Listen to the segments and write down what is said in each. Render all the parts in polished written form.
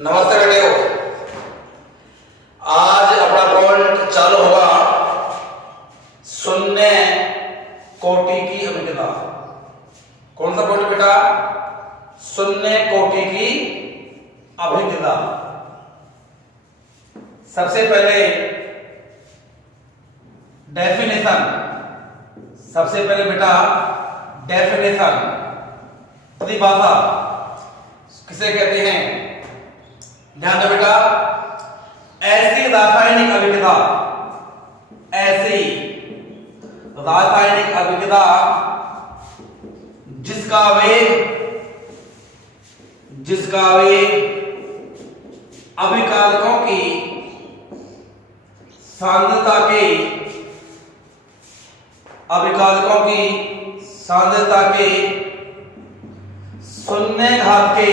नमस्ते बेटे। आज अपना पॉइंट चालू होगा शून्य कोटि की अभिज्ञता। कौन सा पॉइंट बेटा? शून्य कोटि की अभिज्ञता। सबसे पहले डेफिनेशन, सबसे पहले बेटा डेफिनेशन, परिभाषा किसे कहते हैं? ध्यान दो बेटा, ऐसी रासायनिक अभिज्ञता, ऐसी रासायनिक अभिज्ञता जिसका वेग अभिकारकों की सांद्रता के शून्य घात के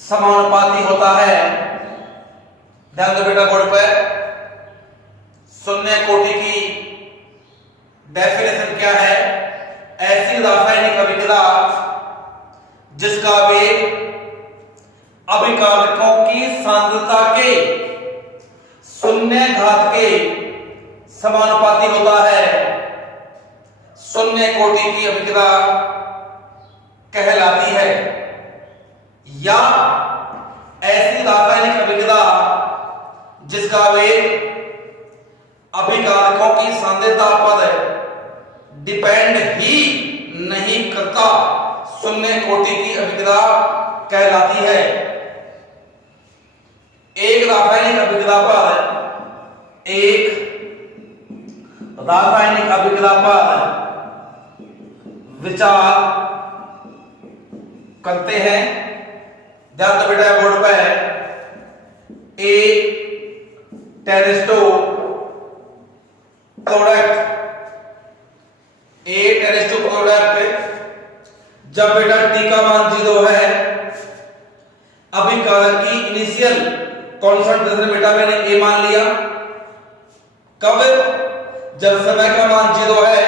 समानुपाती होता है। ध्यान दो बेटा बोर्ड पर। शून्य कोटि की डेफिनेशन क्या है? ऐसी रासायनिक अभिज्ञता जिसका वेग अभिकारकों की सांद्रता के शून्य घात के समानुपाती होता है, शून्य कोटि की अभिज्ञता कहलाती है। या ऐसी रासायनिक अभिज्ञता जिसका वेग अभिकारकों की सांद्रता पर डिपेंड ही नहीं करता, शून्य कोटि की अभिज्ञता कहलाती है। एक रासायनिक अभिज्ञता पर विचार करते हैं। ध्यान दो बेटा बोर्ड पर। ए टेरेस्टो प्रोडक्ट जब बेटा टी का मान 0 है, अभिकारक की इनिशियल कॉन्सेंट्रेशन बेटा मैंने ए मान लिया। कब? जब समय का मान 0 है,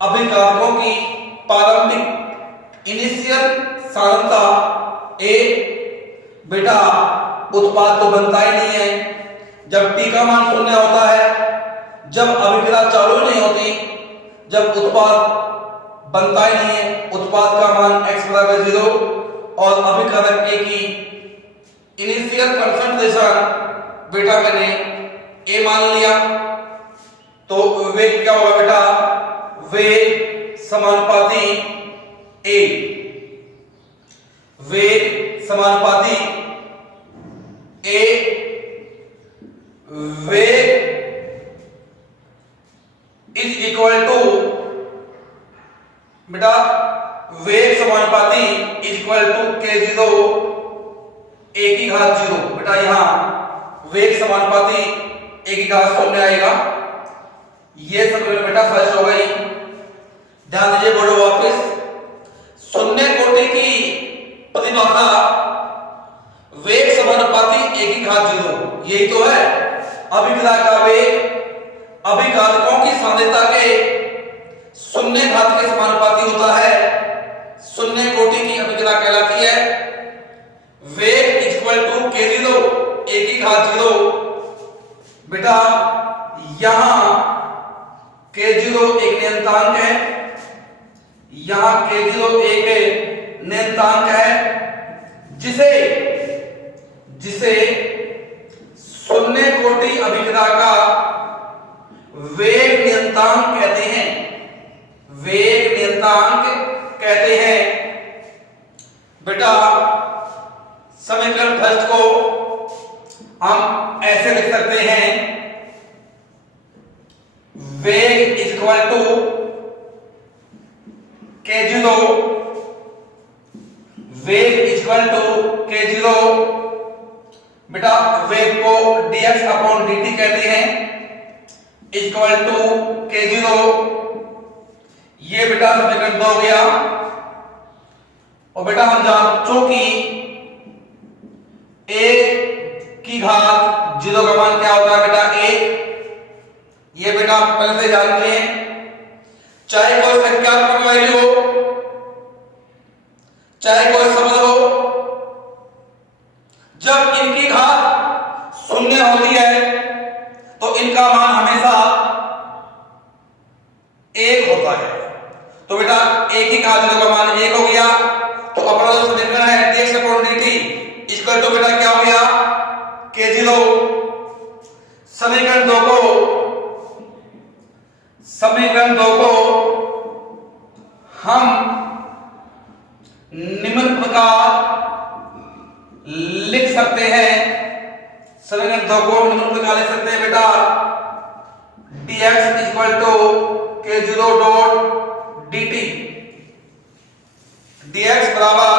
अभिकारकों की प्रारंभिक इनिशियल सांद्रता ए, बेटा उत्पाद तो बनता ही नहीं है। जब टी का मान 0 होता है, जब अभिक्रिया चालू नहीं होती, जब उत्पाद बनता ही नहीं है, उत्पाद का मान x बराबर 0 और अभिकारक ए की इनिशियल कंसंट्रेशन बेटा मैंने ए मान लिया, तो वेग क्या होगा बेटा? वेग समानुपाती ए, वेग समानुपाती ए, वेग इज इक्वल टू बेटा वेग समानुपाती is equal to k0 a की घात 0। बेटा यहां वेग समानुपाती a की घात 0 आएगा। ये सब बेटा फर्स्ट हो गई। ध्यान दीजिए बोलो वापस। शून्य कोटि की परिभाषा वेग समानुपाती a की घात 0, यही तो है। अभिक्रिया का वेग अभिकारकों की सांद्रता के शून्य घात के समानुपाती होता है, शून्य कोटि की अभिक्रिया कहलाती है। वेग इक्वल टू k0 a की घात 0। बेटा यहां k0 एक नियतांक है, यहां k0 एक नियतांक है जिसे शून्य कोटि अभिक्रिया का वेग नियतांक कहते हैं, वेग नियतांक कहते हैं। बेटा समीकरण फर्स्ट को हम ऐसे लिख सकते हैं, वेग इज इक्वल टू k0, वेग इज इक्वल टू k0। बेटा वेग को dx अपॉन dt कहते हैं, इक्वल टू k0। ये बेटा समीकरण 2 हो गया। और बेटा हम जान चूंकि a की घात 0 का मान क्या होता है बेटा 1, ये बेटा आप पहले से जानते हैं। चाहे कोई संख्यात्मक वैल्यू हो, चाहे कोई शब्द हो, जब इनकी घात शून्य होती है तो इनका मान हमेशा एक होता है। तो बेटा एक ही घात का मान एक हो गया। तो अपना जो समीकरण है dx upon dt equal to बेटा क्या हो गया k0। समीकरण दो को हम निम्न प्रकार लिख सकते हैं। समीकरण दो को निम्न प्रकार लिख सकते हैं बेटा dx equal to k0 dot dt। dx बराबर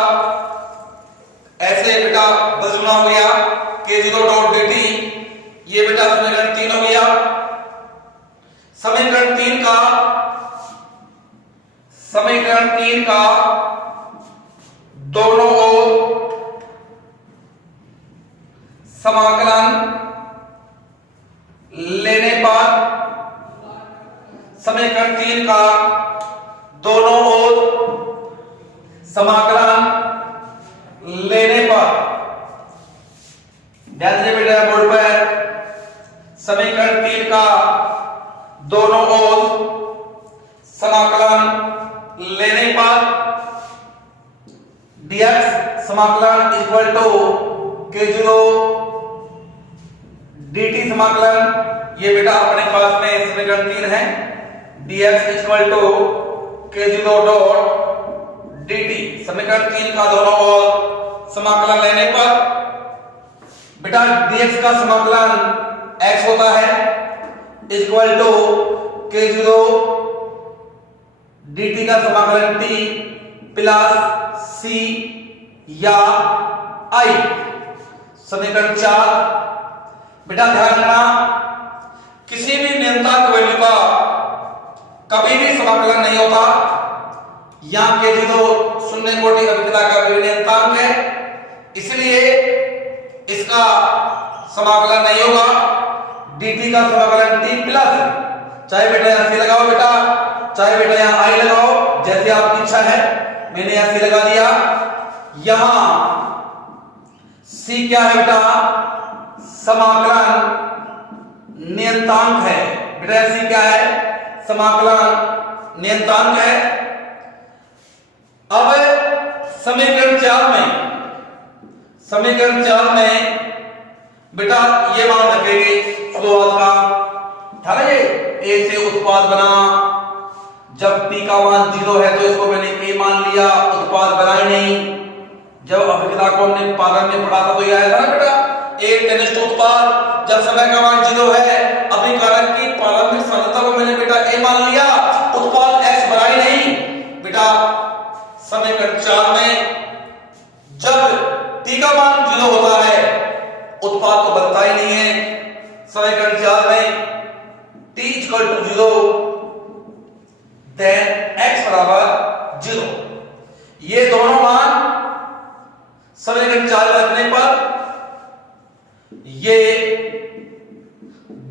ऐसे बेटा 10 गुना हो गया k0 डॉट dt। ये बेटा समीकरण 3 हो गया। समीकरण 3 का दोनों ओर समाकलन लेने पर समीकरण 3 का दोनों ओर समाकलन लेने पर ध्यान से बेटा बोर्ड पर समीकरण 3 का दोनों ओर समाकलन लेने पर dx समाकलन इक्वल टू k0 dt समाकलन। ये बेटा अपने पास में समीकरण 3 है dx equal to k0 dot dt। समीकरण 3 का दोनों ओर समाकलन लेने पर बेटा dx का समाकलन x होता है इक्वल टू k0 dt का समाकलन t प्लस c या i। समीकरण 4 बेटा ध्यान रखना किसी भी नियंत्रक वैल्यू का कभी भी समाकलन नहीं होता। यहां k0 शून्य कोटि अभिकता का नियंत्रक है इसलिए इसका समाकलन नहीं होगा। dt का समाकलन t प्लस चाहे बेटा यहां c लगाओ बेटा चाहे बेटा यहां i लगाओ जैसे आपकी इच्छा है। मैंने यहां c लगा दिया। यहां c क्या है बेटा समाकलन नियतांक है। बेटा c क्या है समाकलन नियतांक है। अब समीकरण 4 में बेटा ये मान रखेंगे शुरुआत का था ना। ये a से उत्पाद बना जब p का मान 0 है तो इसको मैंने a मान लिया उत्पाद बना ही नहीं। जब अभिक्रिया को हमने पालन में पढ़ा था तो ये आया था ना बेटा a टेनिस्ट उत्पाद जब समय का मान 0 है अभिकारक की प्रारंभिक सांद्रता को मैंने बेटा a मान लिया उत्पाद x बना ही नहीं। बेटा समीकरण 4 में जब t का मान 0 होता है उत्पाद तो बनता ही नहीं है। समीकरण 4 में t equal to 0 then x बराबर 0। ये दोनों मान समीकरण 4 में रखने पर ये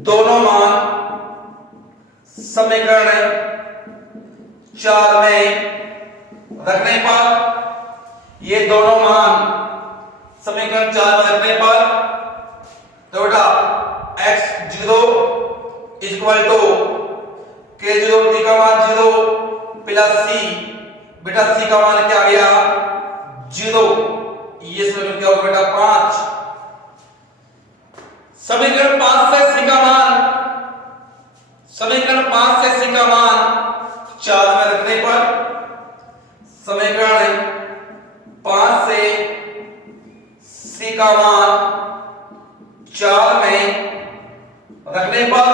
दोनों मान समीकरण 4 में रखने पर ये दोनों मान समीकरण 4 में रखने पर तो बेटा x0 equal to k0 t का मान 0 प्लस c। बेटा c का मान क्या आ गया 0। ये समीकरण क्या होगा बेटा 5। समीकरण 5 से c का मान 4 में रखने पर समीकरण 5 से c का मान 4 में रखने पर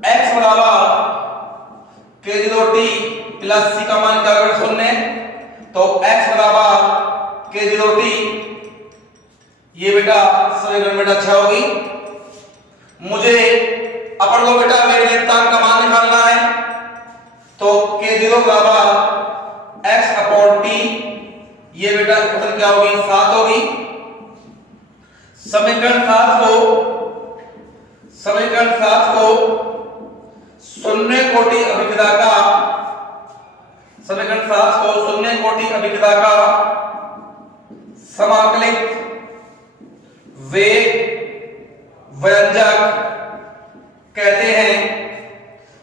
x बराबर k0t प्लस c का मान क्या होगा 0 तो x बराबर k0t। ये बेटा समीकरण बेटा 6 होगी। मुझे अपन को बेटा मेरे नियतांक का मान निकालना है तो k0 बराबर x अपॉन t। ये बेटा उत्तर क्या होगी 7 होगी। समीकरण 7 को शून्य कोटि अभिक्रिया का समाकलित वेग व्यंजक कहते हैं।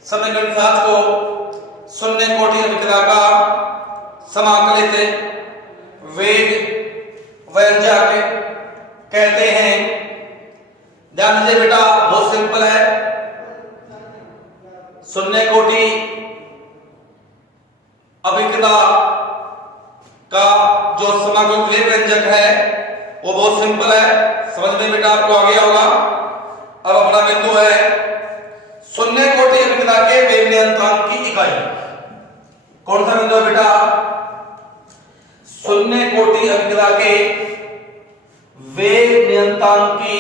समीकरण 7 को शून्य कोटि अभिक्रिया का समाकलित वेग व्यंजक कहते हैं। ध्यान दीजिए बेटा, बहुत सिंपल है। शून्य कोटि अभिक्रिया का जो समाकलित वेग व्यंजक है वो बहुत सिंपल है, समझ में बेटा आपको आ गया होगा। अब अपना बिंदु है शून्य कोटि अभिक्रिया के वेग नियतांक की इकाई। कौन सा बिंदु है बेटा? शून्य कोटि अभिक्रिया के वेग नियतांक की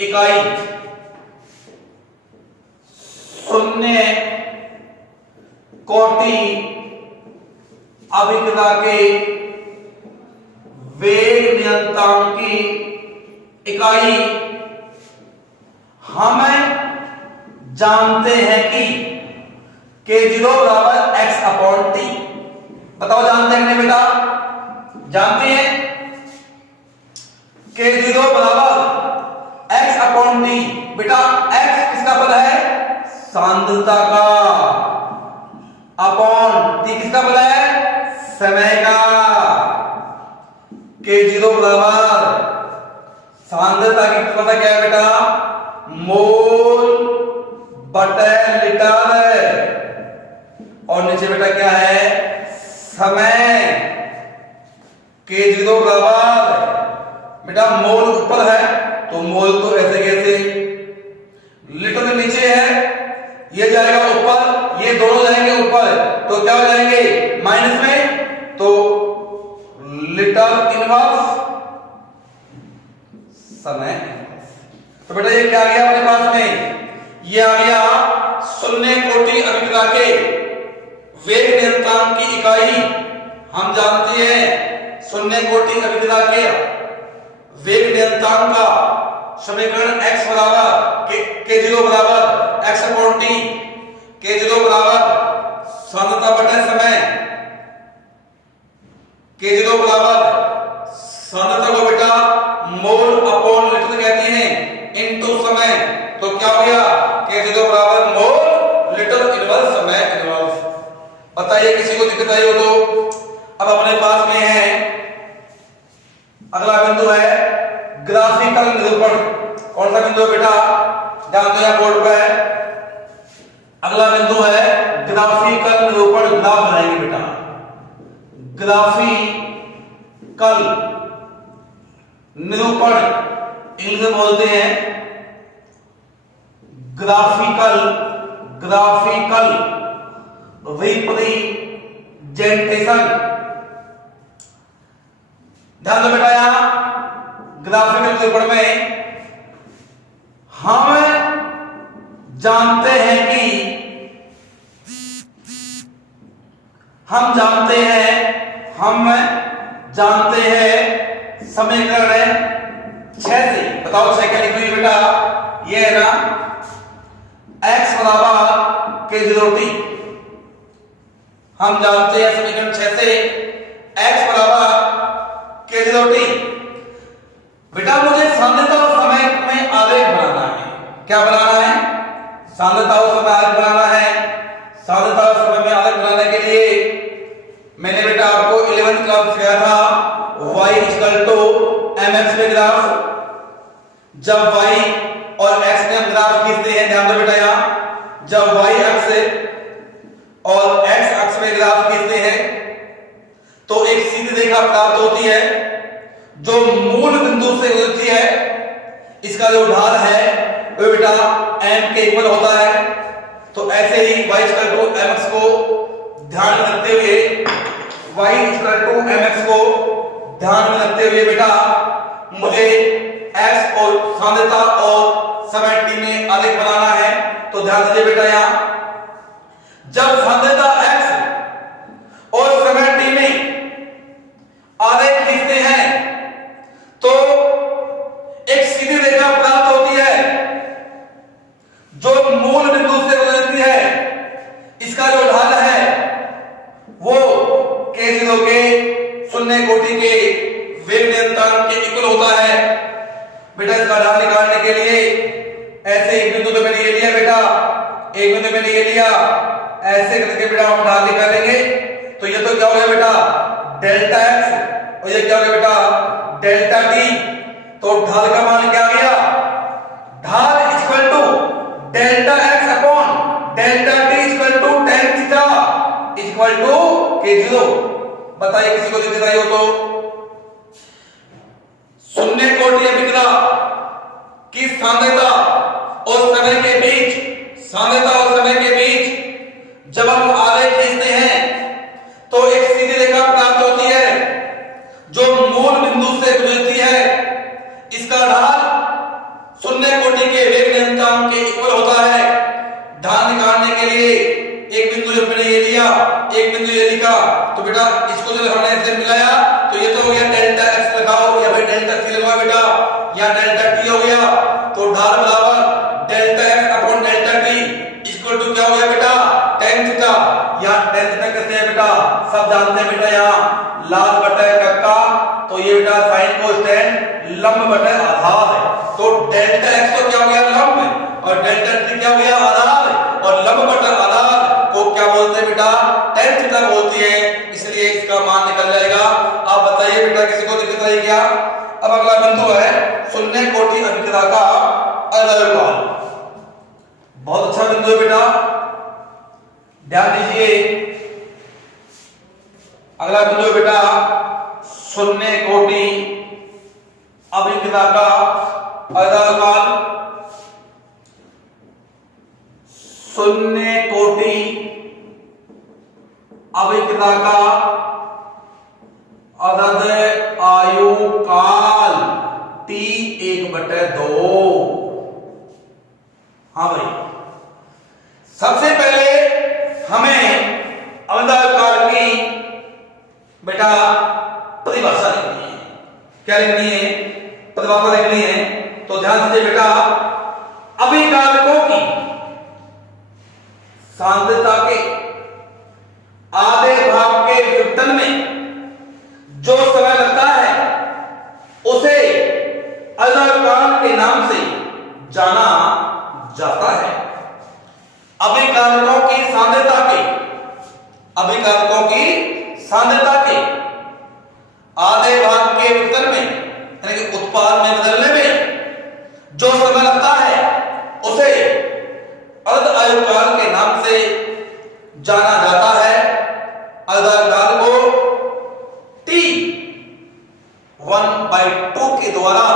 इकाई। शून्य कोटि अभिक्रिया के वेग नियतांक की इकाई हम जानते हैं कि k0 बराबर x अपॉन टी। बताओ जानते हैं नहीं बेटा? जानते हैं k0 बराबर x अपॉन टी। बेटा x किसका पद है? सांद्रता का। अपॉन टी किसका पद है? समय का। k0 बराबर सांद्रता की पता क्या है बेटा? मोल बटे लीटर। और नीचे बेटा क्या है? समय। k0 बराबर बेटा मोल ऊपर है तो मोल तो ऐसे कैसे, लीटर नीचे है, ये जाएगा ऊपर, ये दोनों जाएंगे ऊपर, तो क्या हो जाएंगे? माइनस में, तो लीटर इनवर्स समय। तो बेटा ये क्या आ गया अपने पास में? ये आ गया शून्य कोटि अभिक्रिया के वेग नियतांक की इकाई। हम जानते हैं शून्य कोटि अभिक्रिया के वेग नियतांक का समीकरण x बराबर k0 बराबर x अपॉन टी। k0 बराबर सांद्रता बटे समय। k0 बराबर सांद्रता को बेटा मोल अपॉन लीटर कहते हैं इनटू समय। तो क्या हो गया? k0 बराबर मोल लीटर इनवर्स समय इनवर्स। बताइए किसी को दिक्कत आई हो तो। अब अपने पास में है अगला बिंदु है ग्राफिकल निरूपण। कौन सा बिंदु है बेटा? ध्यान दो यहां बोर्ड पे। अगला बिंदु है ग्राफिकल निरूपण। ग्राफ बनाएंगे बेटा। ग्राफिकल निरूपण इंग्लिश में बोलते हैं ग्राफिकल रिप्रेजेंटेशन। ध्यान दो बेटा, यहां ग्राफिकल निरूपण में हम जानते हैं समीकरण 6 से। बताओ 6 क्या लिखी हुई बेटा? ये है ना x बराबर k0 t। हम जानते हैं समीकरण 6 से x बराबर k0 t। बेटा मुझे सांद्रता और समय में आलेख बनाना है। क्या बनाना है? सांद्रता और समय आलेख बनाना है। सांद्रता और समय में आलेख बनाने के लिए मैंने बेटा आपको 11th क्लास सिखाया था y mx में ग्राफ। जब y और x में हम ग्राफ खींचते हैं, ध्यान दो बेटा यहां, जब y अक्ष और x अक्ष में ग्राफ खींचते हैं तो एक सीधी रेखा प्राप्त होती है जो मूल बिंदु से गुजरती है। इसका जो ढाल है वो बेटा m के इक्वल होता है। तो ऐसे ही y mx को ध्यान में रखते हुए बेटा मुझे x और सांद्रता और समय t में आलेख बनाना है। तो ध्यान दीजिए बेटा, यहां जब सांद्रता x और समय t में आलेख खींचते हैं तो एक सीधी रेखा प्राप्त होती है जो मूल बिंदु से गुजरती है। इसका जो ढाल है वो k0 के शून्य कोटि के वेग नियतांक के इक्वल होता है। बेटा इसका ढाल निकालने के लिए ऐसे एक बिंदु तो मैंने ये लिया बेटा, एक बिंदु मैंने ये लिया, ऐसे करके बेटा हम ढाल निकालेंगे। तो ये तो क्या हो गया बेटा डेल्टा x और ये क्या हो गया बेटा डेल्टा t। तो ढाल का मान क्या आ गया, ढाल equal to delta x upon delta t equal to tan theta equal to k0। बताइए किसी को दिक्कत आई हो तो। शून्य कोटि अभिक्रिया की सांद्रता और समय के बीच, सांद्रता और समय के बीच जब हम आलेख खींचते हैं तो एक सीधी रेखा प्राप्त होती है जो मूल बिंदु से गुजरती है। इसका ढाल शून्य कोटि के वेग नियतांक के इक्वल होता है। ढाल निकालने के लिए एक बिंदु जब मैंने ये लिया, एक बिंदु ये लिखा, तो बेटा इसको जब हमने ऐसे मिलाया तो ये तो हो गया डेल्टा x लगाओ या भाई डेल्टा c लगाओ बेटा, या डेल्टा t हो गया। तो ढाल बराबर delta x upon delta t equal to क्या हो गया बेटा tan थीटा। या tan थीटा कैसे है बेटा, सब जानते हैं बेटा, यहाँ लाल बटा कक्का, तो ये बेटा साइन कोसेंट लंब बटा आधार है। तो डेल्टा x तो क्या हो गया लंब और डेल्टा t क्या हो गया आधार, और लंब बटा आधार को क्या बोलते हैं बेटा tan थीटा बोलती है, इसलिए इसका मान निकल जाएगा। आप बताइए बेटा किसी को दिक्कत आई क्या। अब अगला बिंदु है शून्य कोटि अभिक्रिया का अवयवकाल। बहुत अच्छा बिंदु है बेटा, ध्यान दीजिए। अगला बिंदु है बेटा शून्य कोटि अभिक्रिया का अवयवकाल। शून्य कोटि अभिक्रिया का अदद आयु काल T1/2। हाँ भाई, सबसे पहले हमें अवयव काल की बेटा परिभाषा लिखनी है। क्या लिखनी है, परिभाषा लिखनी है। तो ध्यान दीजिए बेटा, अभिकारकों की सांद्रता के आधे भाग के विघटन में जो समय लगता है उसे अवयवकाल के नाम से जाना जाता है। अभिकारकों की सांद्रता के, अभिकारकों की सांद्रता के आधे भाग के विघटन में यानी कि उत्पाद में बदलने में जो समय लगता है उसे अर्ध आयुकाल के नाम से जाना जाता है। अर्धायुकाल को T1/2 के द्वारा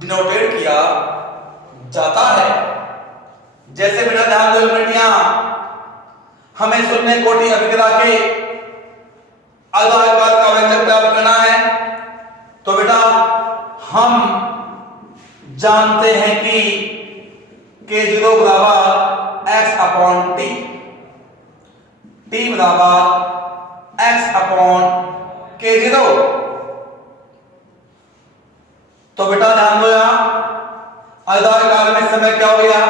डिनोटेड किया जाता है। जैसे बेटा ध्यान दो मिनटियां, हमें शून्य कोटि अभिक्रिया के अर्धायुकाल का व्यंजक प्राप्त करना है। तो बेटा हम जानते हैं कि K0 बराबर x अपॉन t, t बराबर x अपॉन K0। तो बेटा ध्यान दो, यहां अर्धायुकाल में समय क्या हो गया,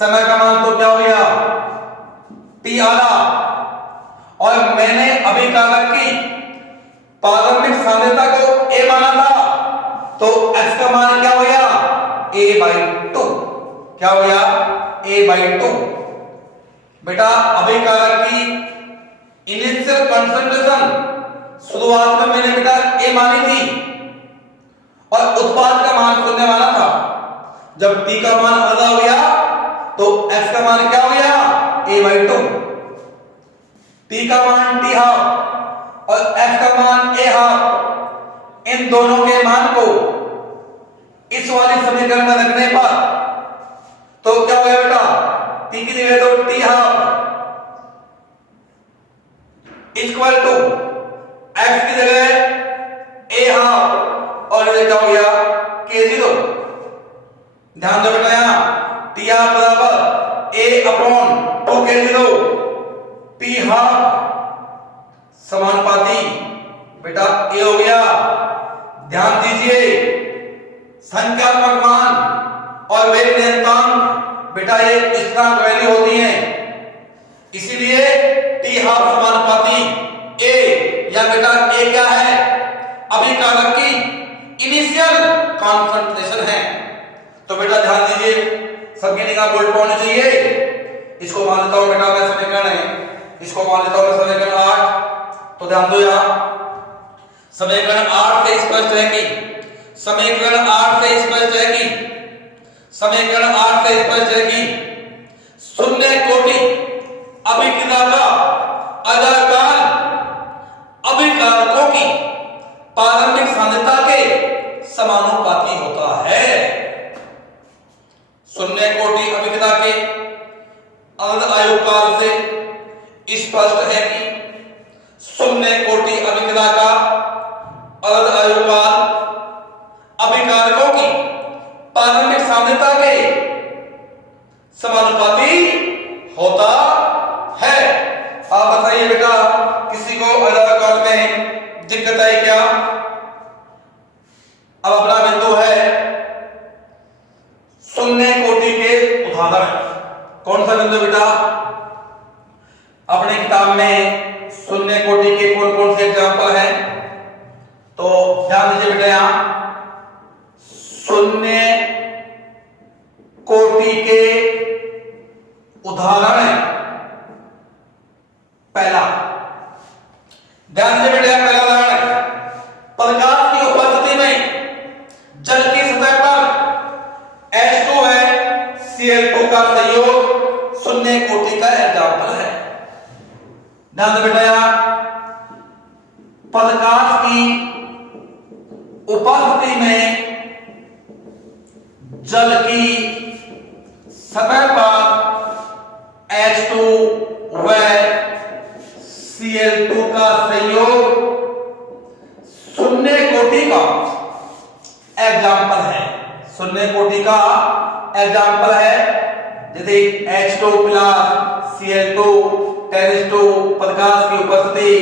समय का मान तो क्या हो गया t आधा, और मैंने अभिकारक की प्रारंभिक सांद्रता को a माना था, तो x का मान क्या हो गया a/2। क्या हो गया a/2। बेटा अभिकारक की इनिशियल कंसंट्रेशन शुरुआत में मैंने बेटा a मानी थी और उत्पाद का मान शून्य माना था। जब t का मान आधा हो गया तो x का मान क्या हो गया a/2। t का मान t हाफ और f का मान a हाफ, इन दोनों के मान को इस वाले समीकरण में रखने पर तो क्या हो गया बेटा, t की जगह तो t half equal to x की जगह a हाफ और ये क्या हो गया K0। ध्यान दो बेटा, यहां t हाफ बराबर a upon 2K0, t half समानुपाती बेटा a हो गया। ध्यान दीजिए, संख्यात्मक मान और वेग नियतांक बेटा ये स्थिरांक वैल्यू होती हैं, इसीलिए t हाफ समानुपाती a, या बेटा a क्या है अभिकारक की इनिशियल कॉन्सेंट्रेशन है। तो बेटा ध्यान दीजिए, सबकी निगाह बोर्ड पर होनी चाहिए। इसको मान लेता हूं बेटा मैं समीकरण है, इसको मान लेता हूं मैं समीकरण 8। तो ध्यान दो यहां, समीकरण 8 से स्पष्ट है कि समीकरण 8 से स्पष्ट है कि समीकरण 8 से स्पष्ट है कि शून्य कोटि अभिक्रिया का अदाकाल अभिकारकों की प्रारंभिक सांद्रता के समानुपाती होता है। शून्य कोटि अभिक्रिया के अनंत आयु काल से स्पष्ट है कि शून्य कोटि अभिक्रिया का अनंत आयु काल अभिकारकों की प्रारंभिक सांद्रता के समानुपाती होता है। आप बताइए बेटा, किसी को अनंत काल में दिक्कत है क्या? अब अपना बिंदु है शून्य कोटि के उदाहरण। कौन सा बिंदु बेटा? अपने किताब में शून्य कोटि के कौन कौन से एग्जाम्पल हैं? तो ध्यान दीजिए बेटा, यहां शून्य कोटि के उदाहरण है। पहला ध्यान दीजिए बेटा, पहला उदाहरण, प्रकाश की उपस्थिति में जल की सतह पर H2 है Cl2 का संयोग शून्य कोटि का एग्जाम्पल है। ध्यान दो बेटा, प्रकाश की उपस्थिति में जल की सतह पर H2 व Cl2 का संयोग शून्य कोटि का एग्जाम्पल है। शून्य कोटि का एग्जाम्पल है, जैसे H2 प्लस Cl2 टेरिस2 प्रकाश की उपस्थिति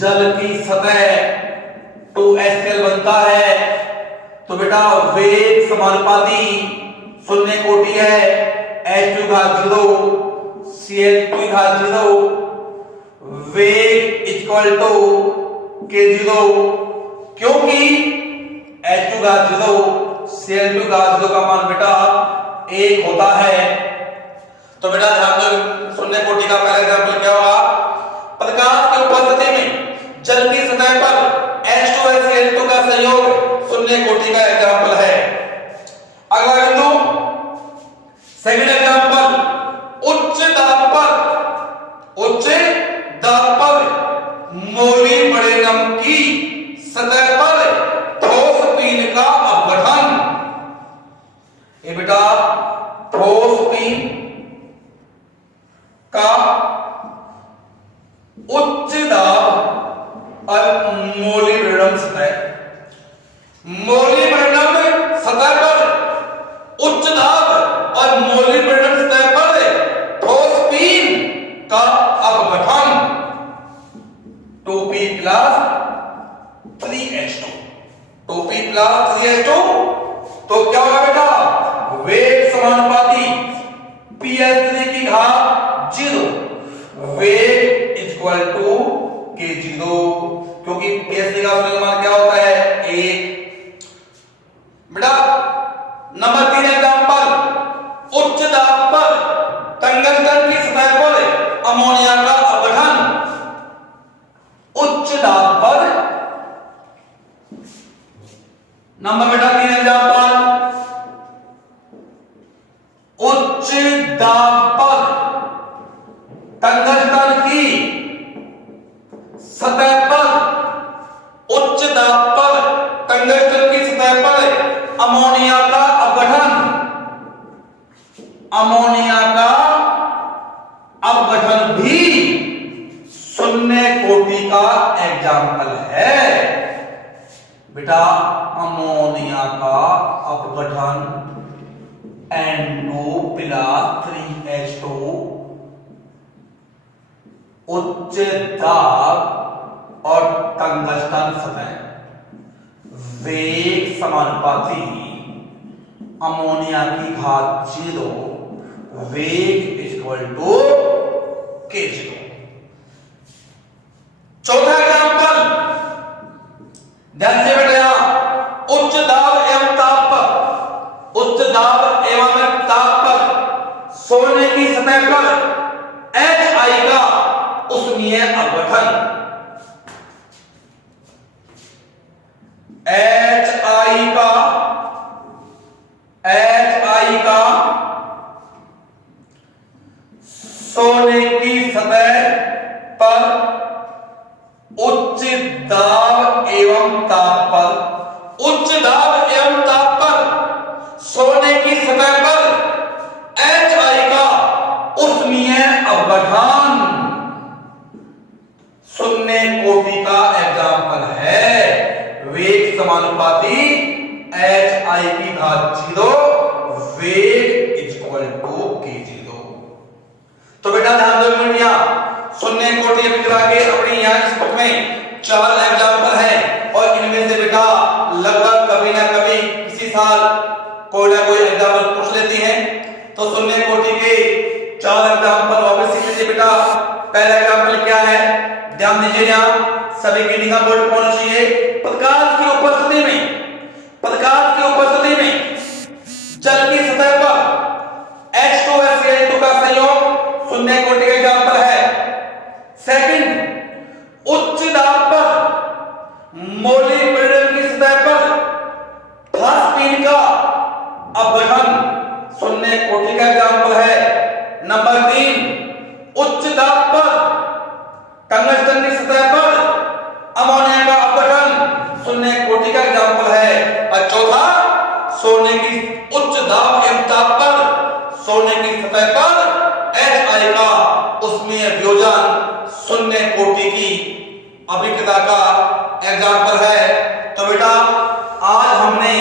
जल की सतह 2HCl बनता है। तो बेटा वेग समानुपाती शून्य कोटि है, H2 घात 0 Cl2 घात 0, वेग इक्वल टू k0, क्योंकि H2 घात 0 Cl2 घात 0 का मान बेटा 1 होता है। तो बेटा ध्यान दो, शून्य कोटि का पहला एग्जांपल क्या होगा? प्रकाश की उपस्थिति में जल की सतह पर H2 और Cl2 का संयोग शून्य कोटि का एग्जांपल है। अगला बिंदु, सेकंड एग्जांपल, उच्च दाब पर मोलिब्डेनम की सतह पर ठोस पीन का अपघटन। ये बेटा ठोस पीन का उच्च दाब और मोलिब्डेनम सतह पर उच्च दाब और मोलिब्डेनम सतह पर ठोस पीन का अपघटन 2p plus 3h2, 2p plus 3h2। तो क्या होगा बेटा? वेग समानुपाती ph3 की घात 0, वेग इक्वल टू k0, क्योंकि ph3 का मान क्या होता है? 1। बेटा नंबर 3 एग्जांपल, उच्च दाब पर टंगस्टन की सतह पर अमोनिया का अपघटन। उच्च दाब पर नंबर बेटा 3 एग्जांपल, उच्च दाब पर टंगस्टन की सतह पर उच्च दाब पर टंगस्टन की सतह पर अमोनिया का अपघटन। अमोनिया का अपघटन भी शून्य कोटि का एग्जाम्पल है। बेटा अमोनिया का अपघटन N2 प्लस 3H2 उच्च दाब और टंगस्टन सतह, वेग समानुपाती अमोनिया की घात 0, वेग इक्वल टू k0। चौथा एग्जांपल, HI का सोने की सतह पर उच्च दाब एवं ताप पर, उच्च दाब एवं ताप पर सोने की सतह पर HI का उष्मीय अपघटन शून्य कोटि का एग्जाम्पल है। वेग समानुपाती HI की घात 0, वेग इक्वल टू k0। तो बेटा ध्यान दो बेटिया, शून्य कोटि अभिक्रिया के अपनी यहाँ इस बुक में 4 एग्जाम्पल हैं और इनमें से बेटा लगभग कभी ना कभी किसी साल कोई ना कोई एग्जाम्पल पूछ लेती हैं। तो शून्य कोटि के 4 एग्जाम्पल वापस सीख लीजिए बेटा। पहला एग्जाम्पल क्या है, ध्यान दीजिए, यहाँ सभी की निगाह बोर्ड पर होनी चाहिए। प्रकाश की उपस्थिति में, प्रकाश की उपस्थिति में जल की सतह पर H2SCl2 का संयोग शून्य कोटि का एग्जाम्पल है। सेकंड, उच्च दाब पर मोलिब्डेनम की सतह पर फास्फीन का अपघटन शून्य कोटि का एग्जाम्पल है। नंबर 3, उच्च दाब पर टंगस्टन की सतह पर अमोनिया का अपघटन शून्य कोटि का एग्जाम्पल है। और चौथा, सोने की उच्च दाब एवं ताप पर सोने की सतह पर HI का उष्मीय वियोजन शून्य कोटि की अभिक्रिया का एग्जाम्पल है। तो बेटा आज हमने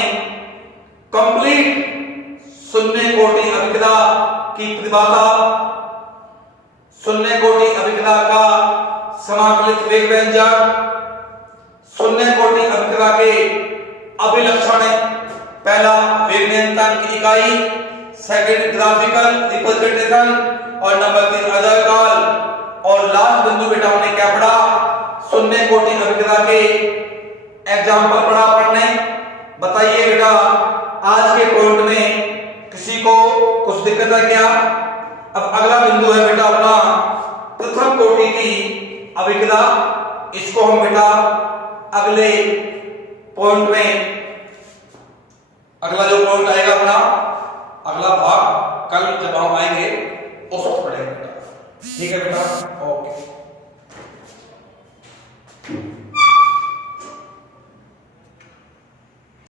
कंप्लीट शून्य कोटि अभिक्रिया की परिभाषा, शून्य कोटि अभिक्रिया का समाकलित वेग व्यंजक, शून्य कोटि अभिक्रिया के अभिलक्षण, पहला वेग नियंत्रण की इकाई, सेकंड ग्राफिकल रिप्रेजेंटेशन और नंबर 3 अजय काल। और लास्ट बिंदु बेटा हमने क्या पढ़ा, शून्य कोटि अभिक्रिया के एग्जाम्पल पढ़ा पढ़ने। बताइए बेटा आज के पॉइंट में किसी को कुछ दिक्कत है क्या? अब अगला बिंदु है बेटा अपना प्रथम कोटि की अभिक्रिया। इसको हम बेटा अगले पॉइंट में, अगला जो पॉइंट आएगा अपना अगला भाग कल जब हम आएंगे उस वक्त पढ़ेंगे बेटा। ठीक है बेटा, ओके।